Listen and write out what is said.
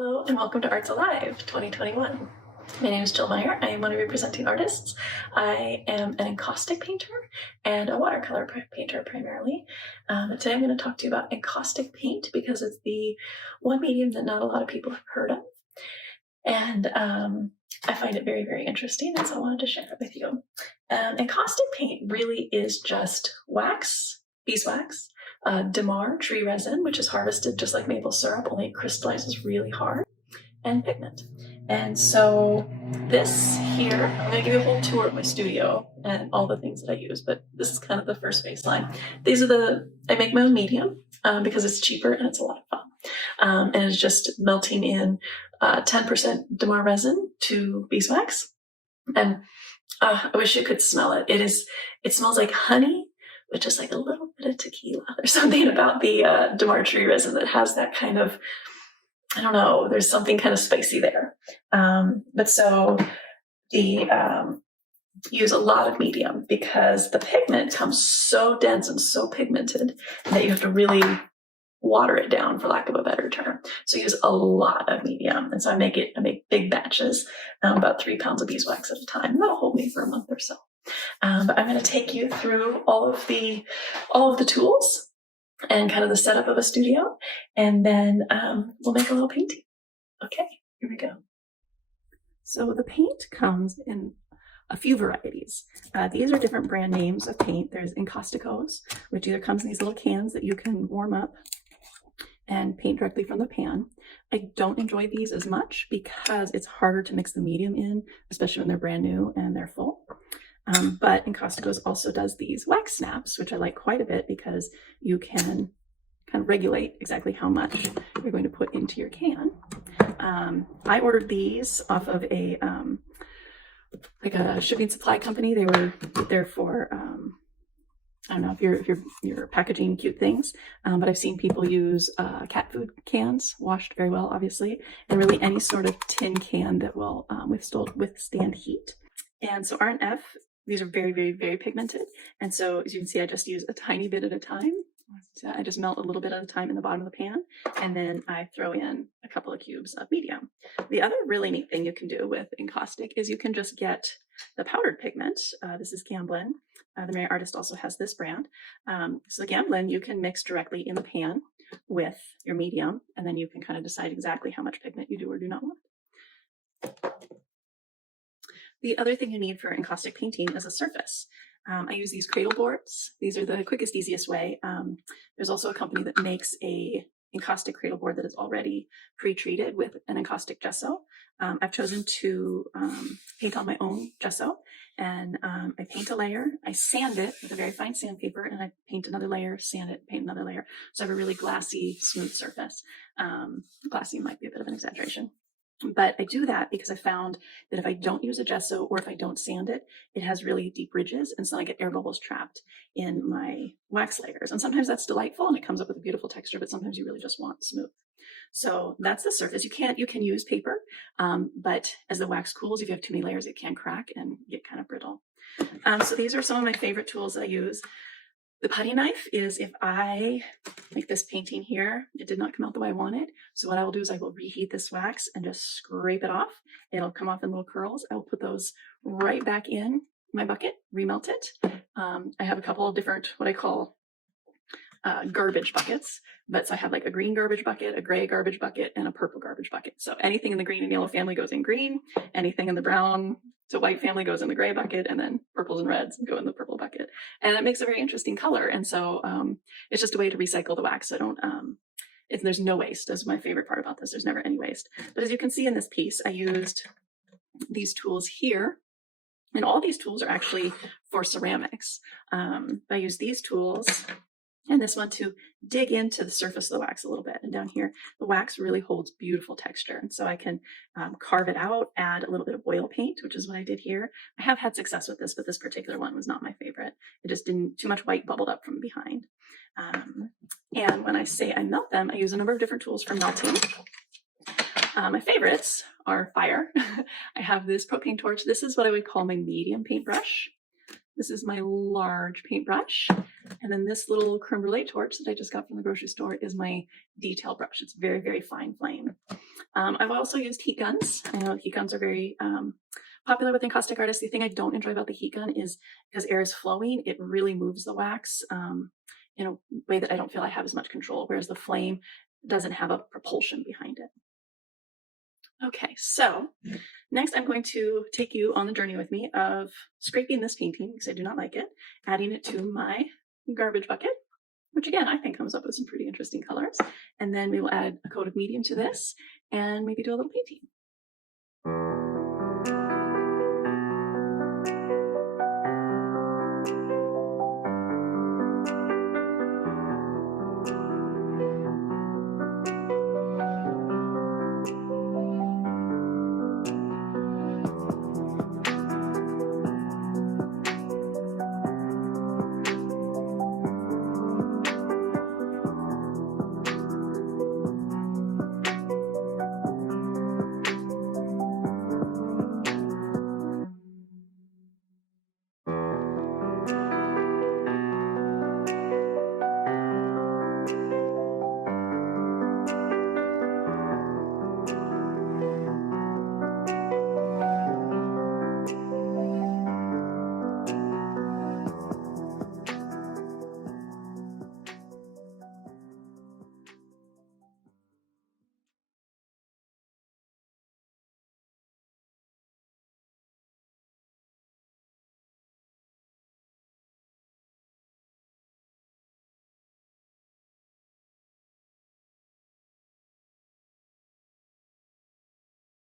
Hello and welcome to Arts Alive 2021. My name is Jill Myer. I am one of your presenting artists. I am an encaustic painter and a watercolor painter primarily. Today I'm going to talk to you about encaustic paint because it's the one medium that not a lot of people have heard of. And I find it very, very interesting, and so I wanted to share it with you. Encaustic paint really is just wax, beeswax, Myer tree resin, which is harvested just like maple syrup, only it crystallizes really hard, and pigment. And so this here, I'm going to give you a whole tour of my studio and all the things that I use, but this is kind of the first baseline. These are I make my own medium because it's cheaper and it's a lot of fun. And it's just melting in 10% Myer resin to beeswax. And I wish you could smell it. It smells like honey, with just like a little bit of tequila. There's something about the Myer tree resin that has that kind of, I don't know, there's something kind of spicy there. But so use a lot of medium because the pigment comes so dense and so pigmented that you have to really water it down, for lack of a better term. So use a lot of medium. And so I make big batches, about 3 pounds of beeswax at a time. And that'll hold me for a month or so. But I'm going to take you through all of the tools and kind of the setup of a studio, and then we'll make a little painting. Okay, here we go. So the paint comes in a few varieties. These are different brand names of paint. There's Encausticos, which either comes in these little cans that you can warm up and paint directly from the pan. I don't enjoy these as much because it's harder to mix the medium in, especially when they're brand new and they're full. But Encausticos also does these wax snaps, which I like quite a bit because you can kind of regulate exactly how much you're going to put into your can. I ordered these off of a shipping supply company. They were there for I don't know if you're packaging cute things, but I've seen people use cat food cans, washed very well, obviously, and really any sort of tin can that will withstand heat. And so R&F, these are very, very, very pigmented. And so as you can see, I just use a tiny bit at a time. So I just melt a little bit at a time in the bottom of the pan, and then I throw in a couple of cubes of medium. The other really neat thing you can do with encaustic is you can just get the powdered pigment. This is Gamblin. The Myer artist also has this brand. So Gamblin you can mix directly in the pan with your medium, and then you can kind of decide exactly how much pigment you do or do not want. The other thing you need for encaustic painting is a surface. I use these cradle boards. These are the quickest, easiest way. There's also a company that makes a encaustic cradle board that is already pre-treated with an encaustic gesso. I've chosen to paint on my own gesso, and I paint a layer, I sand it with a very fine sandpaper, and I paint another layer, sand it, paint another layer. So I have a really glassy, smooth surface. Glassy might be a bit of an exaggeration. But I do that because I found that if I don't use a gesso or if I don't sand it, it has really deep ridges, and so I get air bubbles trapped in my wax layers. And sometimes that's delightful and it comes up with a beautiful texture, but sometimes you really just want smooth. So that's the surface. You can use paper, but as the wax cools, if you have too many layers, it can crack and get kind of brittle. So these are some of my favorite tools that I use. The putty knife is if I make this painting here, it did not come out the way I want it. So what I will do is I will reheat this wax and just scrape it off. It'll come off in little curls. I will put those right back in my bucket, remelt it. I have a couple of different, what I call garbage buckets. But so I have like a green garbage bucket, a gray garbage bucket, and a purple garbage bucket. So anything in the green and yellow family goes in green, anything in the brown to white family goes in the gray bucket, and then purples and reds go in the purple bucket. And it makes a very interesting color. And so it's just a way to recycle the wax. I don't, there's no waste. That's my favorite part about this. There's never any waste. But as you can see in this piece, I used these tools here. And all these tools are actually for ceramics. I use these tools and this one to dig into the surface of the wax a little bit. And down here, the wax really holds beautiful texture. And so I can carve it out, add a little bit of oil paint, which is what I did here. I have had success with this, but this particular one was not my favorite. It just didn't, too much white bubbled up from behind. And when I say I melt them, I use a number of different tools for melting. My favorites are fire. I have this propane torch. This is what I would call my medium paintbrush. This is my large paintbrush. And then this little creme brulee torch that I just got from the grocery store is my detail brush. It's very, very fine flame. I've also used heat guns. I know heat guns are very popular with encaustic artists. The thing I don't enjoy about the heat gun is because air is flowing, it really moves the wax in a way that I don't feel I have as much control, whereas the flame doesn't have a propulsion behind it. Okay, so next I'm going to take you on the journey with me of scraping this painting because I do not like it, adding it to my garbage bucket, which again I think comes up with some pretty interesting colors. And then we will add a coat of medium to this and maybe do a little painting.